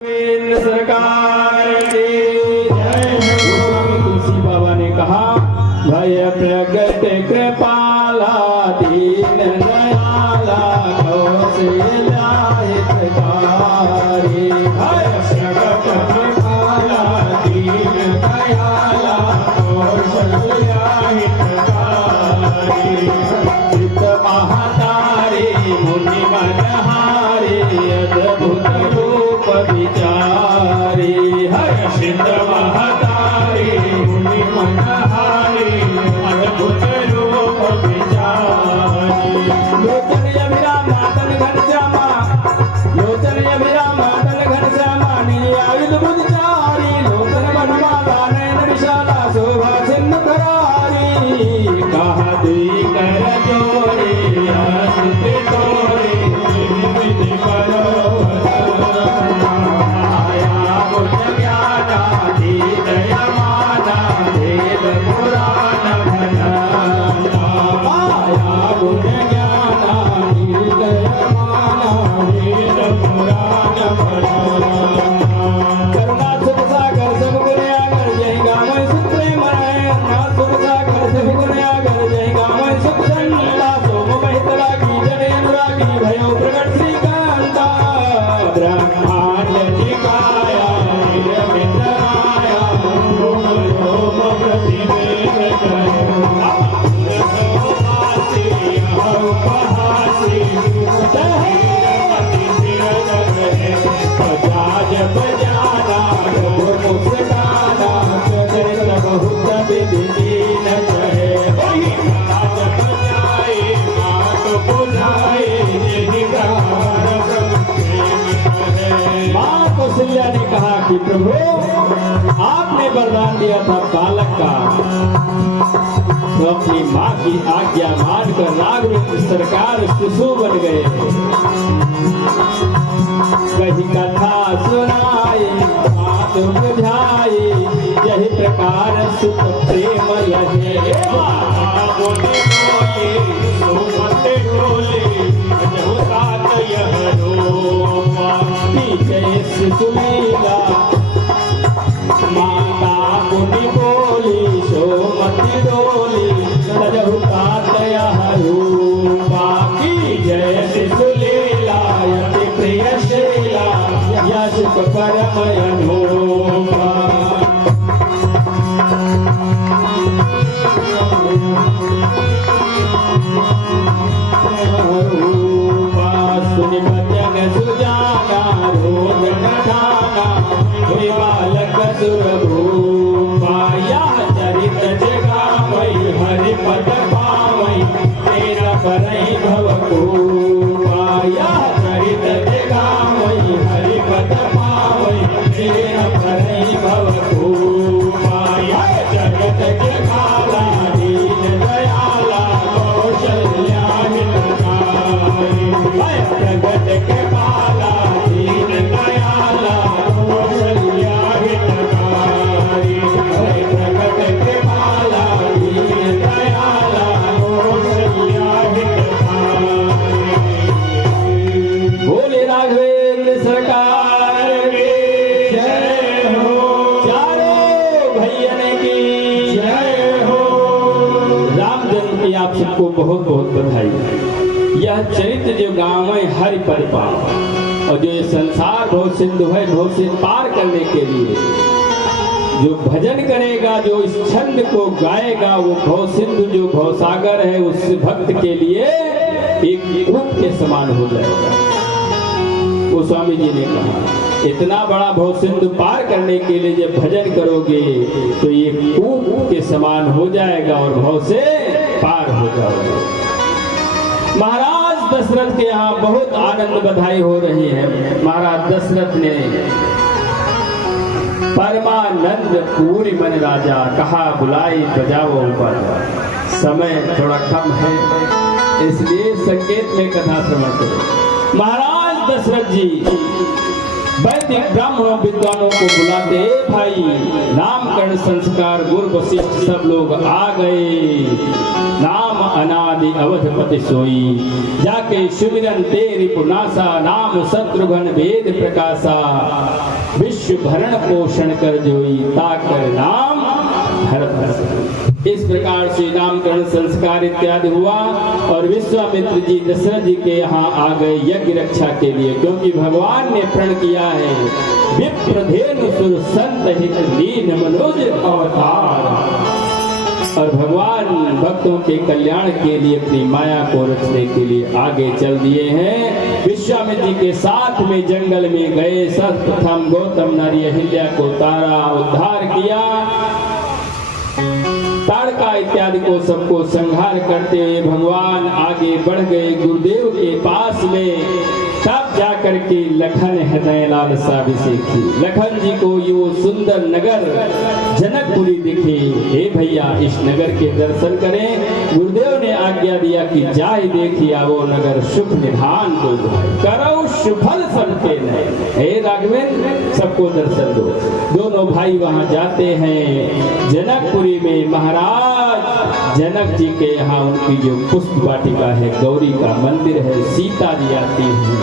सरकार की जय। गोस्वामी तुलसी बाबा ने कहा, भय प्रगट कृपाला दीन दयाला कौशल्या हितकारी। भय प्रगट कृपाला दीन दयाला कौशल्या हितकारी। चित महतारी मुनि मनहारी अद्भुत रूप विचारी। हर सिद्ध महतारी मुनि मनहारी अद्भुत रूप विचारी। लोचन अभिराम तन घनश्यामा, लोचन अभिराम तन घनश्यामा आयुध बुद्धचारी। लोचन बनमाला नयन विशाला शोभा सिंधु करारी। कहा दुई कर जोड़ी स्तुति तोरी विधि करो। कौशल्या ने कहा कि प्रभु आपने वरदान दिया था बालक का, तो अपनी माँ की आज्ञा मानकर राघवेंद्र सरकार शिशु बन गए। कही कथा सुनाई बात बुझाई, यही प्रकार सुत प्रेम लगे। शिशुलीला माता मुनि बोली सोमति डोली सजहु कातया रूपा की जय। शिशुलीला यति प्रिय शीला यश परम अनूपा। सुनि भजन सुजाना रोग नठाना बालक सुरभूपा। यह चरित जगावै हरि पद पावै तेरा करई भवकूपा। यह चरित जगावै हरि पद पावै तेरा करई भवकूपा। यह जगत जगाला दीन दयाला कौशल्या हितकारी। भय प्रगट कृपाला दीन दयाला कौशल्या हितकारी। भय प्रगट कृपाला दीन दयाला कौशल्या हितकारी। बोले राघवेंद्र सरकार की जय हो। चारों भैयन की जय हो। रामचंद्र की आप सबको बहुत बहुत बधाई। यह चरित्र जो गाँव में हरि पद पाव, और जो ये संसार भव सिंधु है, भव सिंधु पार करने के लिए जो भजन करेगा, जो इस छंद को गाएगा, वो भव सिंधु जो भव सागर है उस भक्त के लिए एक कूप के समान हो जाएगा। वो स्वामी जी ने कहा, इतना बड़ा भव सिंधु पार करने के लिए जब भजन करोगे तो ये कूप के समान हो जाएगा और भव से पार हो जाओगे। महाराज दशरथ के यहाँ बहुत आनंद बधाई हो रही है। महाराज दशरथ ने परमानंद पूरी मन राजा कहा, बुलाई बजाओ ऊपर। समय थोड़ा कम है इसलिए संकेत में कथा श्रवण करो। महाराज दशरथ जी वैदिक ब्राह्मणों विद्वानों को बुलाते, भाई नामकरण संस्कार गुरु वशिष्ठ सब लोग आ गए। नाम अनादि अवधपति सोई, जाके सुमिरन तेरी पुनासा, नाम शत्रुघ्न वेद प्रकाशा। विश्व भरण पोषण कर जोई, ताकर नाम भरत। इस प्रकार से नामकरण संस्कार इत्यादि हुआ और विश्वामित्र जी दशरथ जी के यहाँ आ गए यज्ञ रक्षा के लिए, क्योंकि भगवान ने प्रण किया है विप्रधेनु सुर संत हित लीन मनोज अवतार। और भगवान भक्तों के कल्याण के लिए अपनी माया को रचने के लिए आगे चल दिए हैं। विश्वामित्र जी के साथ में जंगल में गए, सर्वप्रथम गौतम नारी अहिल्या को तारा, उद्धार किया, ताड़का इत्यादि को सबको संहार करते हुए भगवान आगे बढ़ गए गुरुदेव के पास में। तब जाकर के लखन हृदय लालसा विसेखी, लखन जी को यो सुंदर नगर जनकपुरी दिखे। हे भैया इस नगर के दर्शन करें। गुरुदेव ने आज्ञा दिया कि जाए देखिया वो नगर सुख निधान को करो सुफल सबके नए। हे राघवेंद्र सबको दर्शन दो। दोनों भाई वहां जाते हैं जनकपुरी में। महाराज जनक जी के यहाँ उनकी जो पुष्प वाटिका है, गौरी का मंदिर है, सीता जी आती है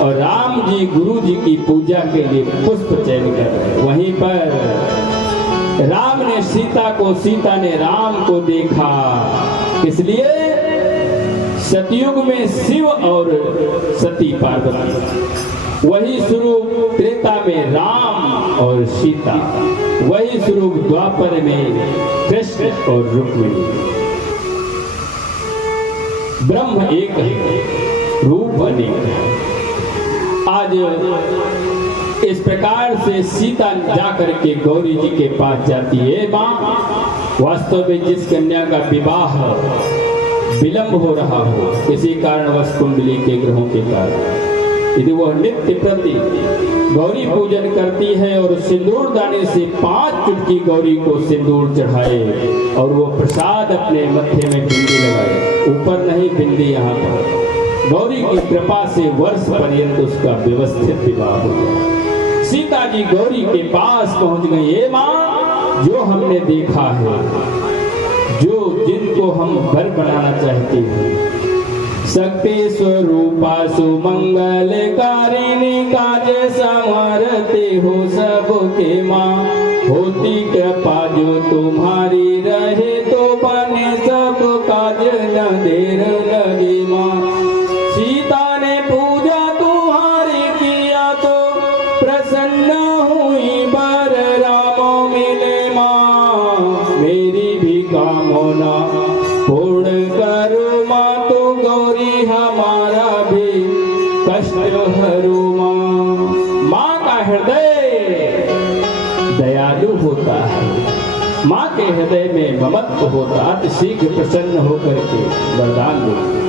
और राम जी गुरु जी की पूजा के लिए पुष्प चयन कर रहे। वहीं पर राम ने सीता को, सीता ने राम को देखा। इसलिए सतयुग में शिव और सती पार्वती, वही स्वरूप त्रेता में राम और सीता, वही स्वरूप द्वापर में कृष्ण और रुक्मिणी। ब्रह्म एक है, रूप अनेक है। आज इस प्रकार से सीता जाकर के गौरी जी के पास जाती है। मां, वास्तव में जिस कन्या का विवाह विलंब हो रहा हो किसी कारणवश कुंडली के ग्रहों के कारण, यदि वह नित्य प्रति गौरी पूजन करती है और सिंदूर दाने से 5 चुटकी गौरी को सिंदूर चढ़ाए और वो प्रसाद अपने मत्थे में बिंदी लगाए, ऊपर नहीं बिंदी यहाँ पर, गौरी की कृपा से वर्ष पर्यंत उसका व्यवस्थित विवाह हो गया। सीता जी गौरी के पास पहुंच गई। ये मां, जो हमने देखा है, जो जिनको हम घर बनाना चाहते हैं, शक्ति स्वरूपा सुमंगलकारिणी काज संवारते हो सबके मां, होती कृपा जो तुम्हारी रहे तो बने सब काज न देर लगे मां। सीता ने पूजा तुम्हारी किया तो प्रसन्न हुई बर रामो मिले मां, मेरी भी कामना पूर्ण करो मां, तो गौरी हमारा भी कष्ट हरो मां। मां का हृदय दयालु होता है, मां के हृदय में ममत्व होता, अति शीघ्र प्रसन्न होकर के वरदान देती।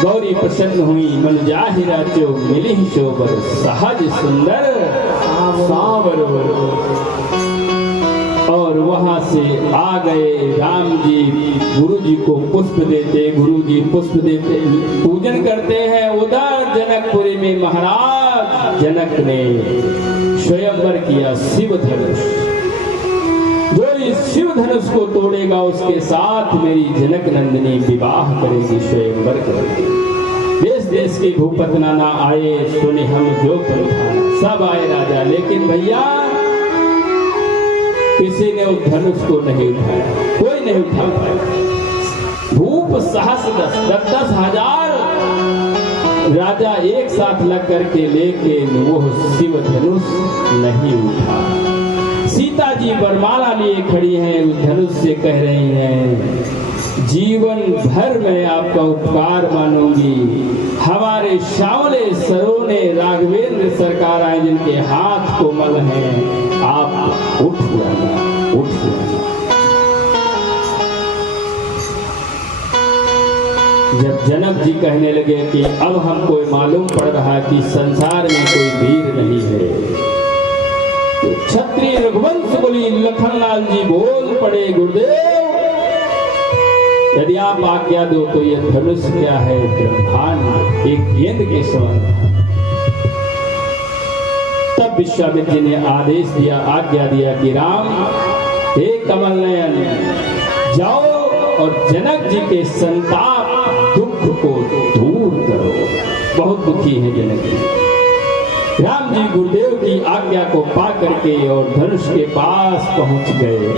गौरी प्रसन्न हुई, मन जाहिरा चो मिली शोभर, सहज सुंदर सांवर। और वहां से आ गए राम जी, गुरु जी को पुष्प देते, गुरु जी पुष्प देते, पूजन करते हैं। उधर जनकपुरी में महाराज जनक ने स्वयंवर किया शिव धनुष। जो इस शिव धनुष को तोड़ेगा उसके साथ मेरी जनक नंदिनी विवाह करेगी, स्वयंवर करेगी। देश देश के भूपत नाना आए, सुने हम जो परिधान, सब आए राजा, लेकिन भैया किसी ने उस धनुष को नहीं उठाया, कोई नहीं उठा पाया। भूप सहस्र 10,000 राजा एक साथ लग करके, लेकिन वो शिव धनुष नहीं उठा। सीता जी वरमाला लिए खड़ी हैं, उस धनुष से कह रही हैं, जीवन भर मैं आपका उपकार मानूंगी। हमारे शावले सरों ने राघवेंद्र सरकार आए जिनके हाथ कोमल हैं, आप उठ जाना, उठ जाना। जब जनक जी कहने लगे कि अब हमको मालूम पड़ रहा है कि संसार में कोई वीर नहीं है, तो क्षत्रिय रघुवंश बोली लखनलाल जी बोल पड़े, गुरुदेव यदि आप आज्ञा दो तो यह धनुष क्या है, ब्रह्मांड एक गेंद के समान। तब विश्वामित्र जी ने आदेश दिया, आज्ञा दिया कि राम, हे कमल नयन, जाओ और जनक जी के संताप दुख को दूर करो। बहुत दुखी है जनक जी, राम जी गुरुदेव की आज्ञा को पा करके और धनुष के पास पहुंच गए।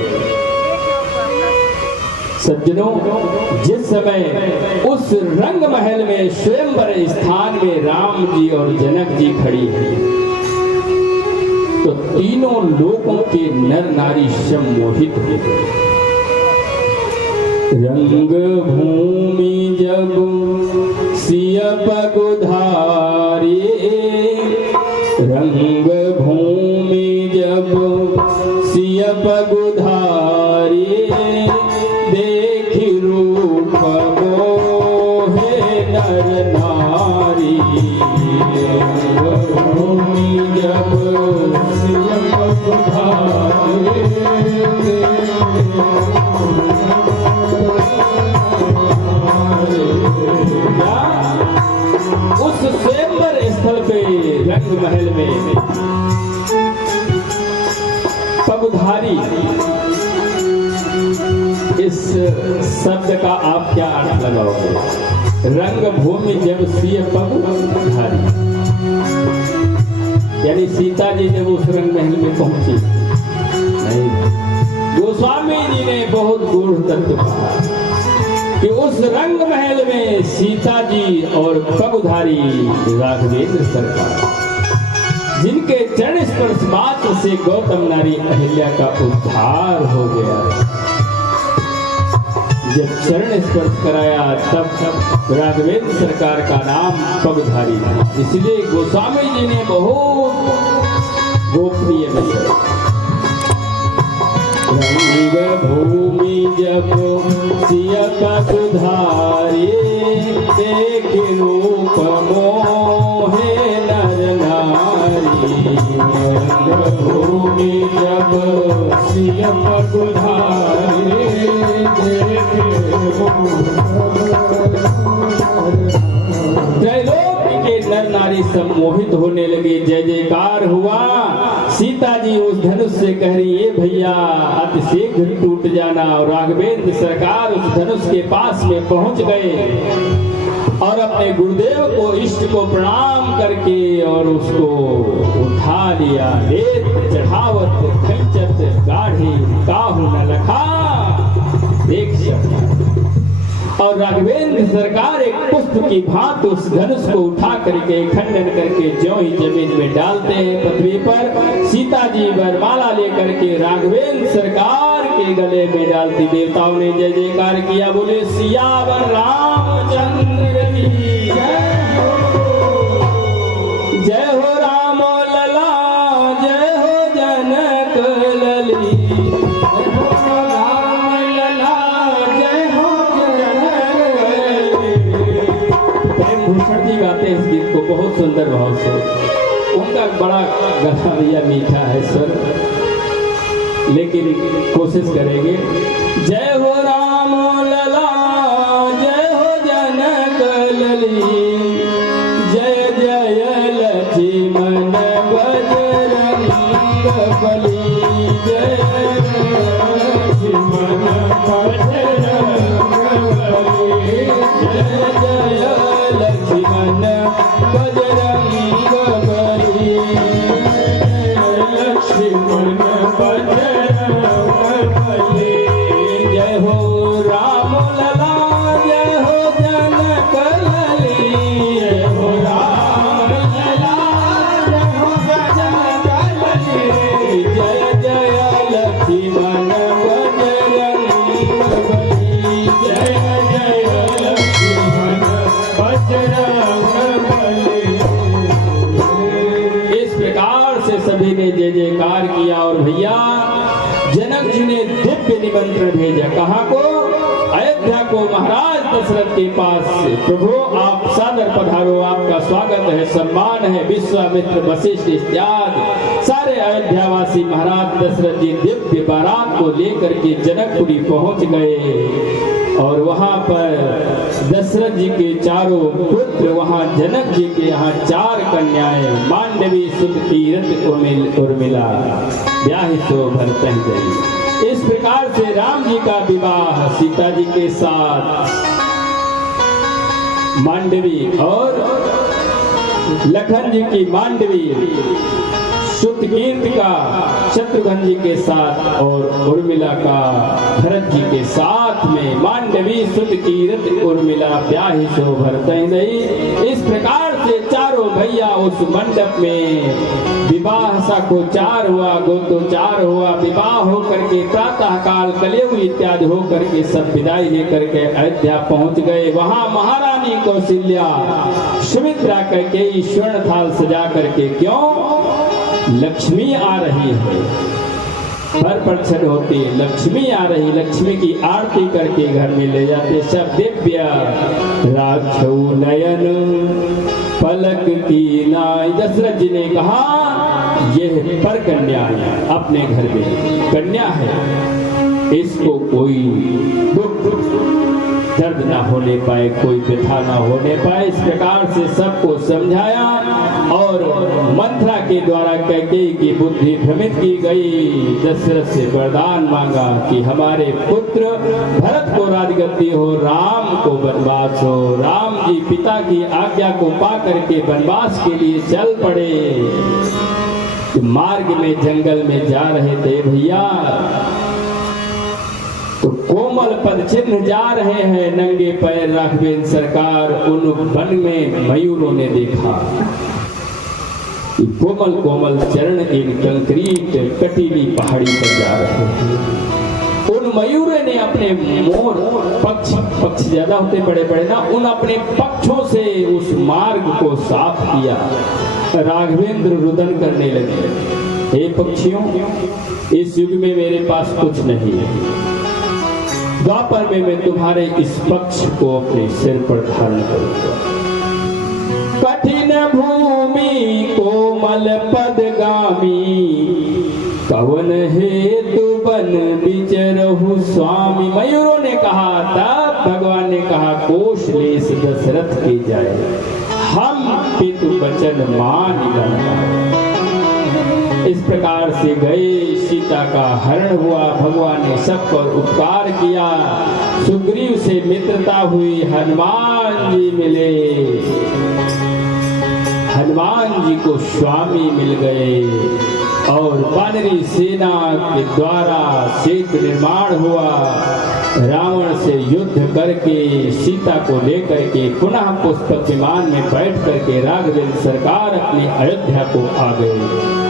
सज्जनों, जिस समय उस रंग महल में स्वयंवर स्थान में राम जी और जनक जी खड़ी हैं, तो तीनों लोगों के नर नारी सम्मोहित हो गए। रंग भूमि जब सिय पगुधारी, रंग भूमि जब सिय पगुधारी, देखि रूप मोहे नर नारी। रंग भूमि जब सिय पगुधारी, उस स्वयंवर स्थल पे रंग महल में पगुधारी, इस शब्द का आप क्या अर्थ लगाओगे? रंग भूमि जब सिय पगुधारी, यानी सीता जी जब उस रंग महल में पहुंची नहीं, गोस्वामी जी ने बहुत गूढ़ तत्व कहा कि उस रंग महल में सीता जी और पगुधारी राघवेंद्र सरकार, जिनके चरण स्पर्श मात्र से गौतम नारी अहिल्या का उद्धार हो गया, जब चरण स्पर्श कराया तब राघवेंद्र सरकार का नाम पगुधारी था। इसलिए गोस्वामी जी ने बहुत गोपनीय विषय, रंग भूमि जब सिय पगुधारी, देखि रूप मोहे नर नारी। रंग भूमि जब सिय पगुधारी, देखि त्रैलोक के नर नारी सम्मोहित होने लगे। जय जयकार हुआ। सीता जी उस धनुष से कह रही है, भैया अति शीघ्र टूट जाना। और राघवेंद्र सरकार उस धनुष के पास में पहुंच गए और अपने गुरुदेव को, इष्ट को प्रणाम करके और उसको उठा लिया। लेत चढ़ावत खंचत गाढ़ी, काहू न लखा देख सकता। और राघवेंद्र सरकार एक पुष्प की भांति उस धनुष को उठा करके खंडन करके ज्यों ही जमीन में डालते हैं पृथ्वी पर। सीता जी वरमाला लेकर के राघवेंद्र सरकार के गले में डालती। देवताओं ने जय जयकार किया, बोले सियावर रामचंद्र की जय हो। राम लला जय हो, जनक लली भूषण जी गाते हैं इस गीत को बहुत सुंदर भाव से। उनका बड़ा गला भैया मीठा है सर, लेकिन कोशिश करेंगे। जय हो राम लला जय हो जनक लली, जय जय लक्ष्मण बजरंग बली, जय लक्ष्मण बजरंग बली, जय जय लक्ष्मण बजरंग बली, लक्ष्मण बजरंग बली। जय हो राम लला जय हो जनक लली, जय हो राम लला जय हो जनक लली, जय जय लक्ष्मण बजरंग बली, जय जय लक्ष्मण बजरंग बली। इस प्रकार से सभी ने जय जयकार किया। और भैया जनक जी ने दिव्य निमंत्रण भेजा। कहाँ को? अयोध्या को, महाराज दशरथ के पास। प्रभु आप सादर पधारो, आपका स्वागत है, सम्मान है। विश्वामित्र वशिष्ठ इत्यादि सारे अयोध्यावासी महाराज दशरथ जी दिव्य बारात को लेकर के जनकपुरी पहुंच गए। और वहां पर दशरथ जी के चारों पुत्र, वहां जनक जी के यहाँ 4 कन्याएं, मांडवी सुत तीरथ उर्मिला ब्याह शोभन पह गई। इस प्रकार से राम जी का विवाह सीता जी के साथ मांडवी और लखन जी की मांडवी सुतकीर्ति का शत्रुघ्न जी के साथ और उर्मिला का भरत जी के साथ में मांडवी सुतकीर्ति उर्मिला ब्याहि सो भरत नहीं। इस प्रकार से चारों भैया उस मंडप में विवाह सा को चार हुआ, गोतो चार हुआ, विवाह होकर के प्रातः काल कलयुग इत्यादि होकर के सब विदाई लेकर के अयोध्या पहुंच गए। वहां महारानी कौशल्या सुमित्रा करके स्वर्ण थाल सजा करके, क्यों लक्ष्मी आ रही है, पर होती है, लक्ष्मी आ रही, लक्ष्मी की आरती करके घर में ले जाते। सब दिव्य राक्षौ नयन पलक की नाई। दशरथ जी ने कहा यह पर कन्या है, अपने घर में कन्या है, इसको कोई दुख दर्द ना होने पाए, कोई व्यथा ना होने पाए। इस प्रकार से सबको समझाया और मंत्रा के द्वारा कैकेयी की बुद्धि भ्रमित की गई। दशरथ से वरदान मांगा कि हमारे पुत्र भरत को राजगद्दी हो, राम को वनवास हो। राम जी पिता की आज्ञा को पा करके वनवास के लिए चल पड़े। मार्ग में जंगल में जा रहे थे भैया, तो कोमल पद चिन्ह जा रहे हैं नंगे पैर राघवेंद्र सरकार। उन वन में मयूरों ने देखा, कोमल कोमल चरण एक कंक्रीट कटीली पहाड़ी पर जा रहे हैं। उन मयूरों ने अपने मोर पक्ष ज्यादा होते बड़े बड़े ना, उन अपने पक्षों से उस मार्ग को साफ किया। राघवेंद्र रुदन करने लगे, हे पक्षियों, इस युग में मेरे पास कुछ नहीं है, द्वापर में मैं तुम्हारे इस पक्ष को अपने सिर पर धारण करूंगा। कठिन भूमि कोमल पदगामी, कवन हेतु बन विचरहु स्वामी। मयूरों ने कहा, तब भगवान ने कहा कोशलेश दशरथ के जाए, हम पितु वचन मान बना। इस प्रकार से गए, सीता का हरण हुआ, भगवान ने सब पर उपकार किया। सुग्रीव से मित्रता हुई, हनुमान जी मिले, हनुमान जी को स्वामी मिल गए और वानरी सेना के द्वारा सेतु निर्माण हुआ। रावण से युद्ध करके सीता को लेकर के पुनः पुष्पक विमान में बैठ करके राघवेंद्र सरकार अपनी अयोध्या को आ गए।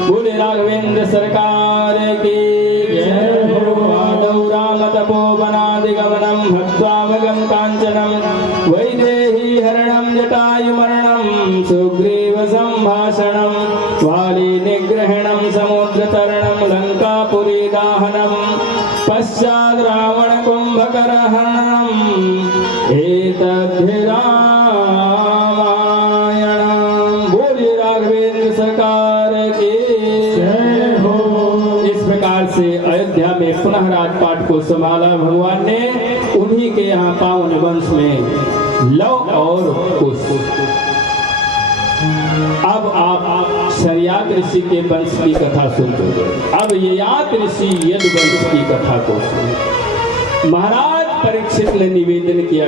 बोले राघवेंद्र सरकार की जय हो। आदौ राम तपोवनादि गमनम हत्वामगम कांचनम वैदेही हरणम जटायु मरणम सुग्रीव संभाषणम वाली निग्रहणम समुद्र तरणम लंकापुरी दाहनम पश्चात रावण कुंभकर हरणम एतद्धि रामायणम। बोलिए राघवेंद्र सरकार की जय हो। इस प्रकार से अयोध्या में पुनः राजपाट को संभाला भगवान ने। उन्हीं के यहाँ पावन वंश में लव और कुश। अब आप शर्यात ऋषि के वंश की कथा सुनते। अब ययात ऋषि यदु वंश की कथा को सुनो। महाराज परीक्षित ने निवेदन किया।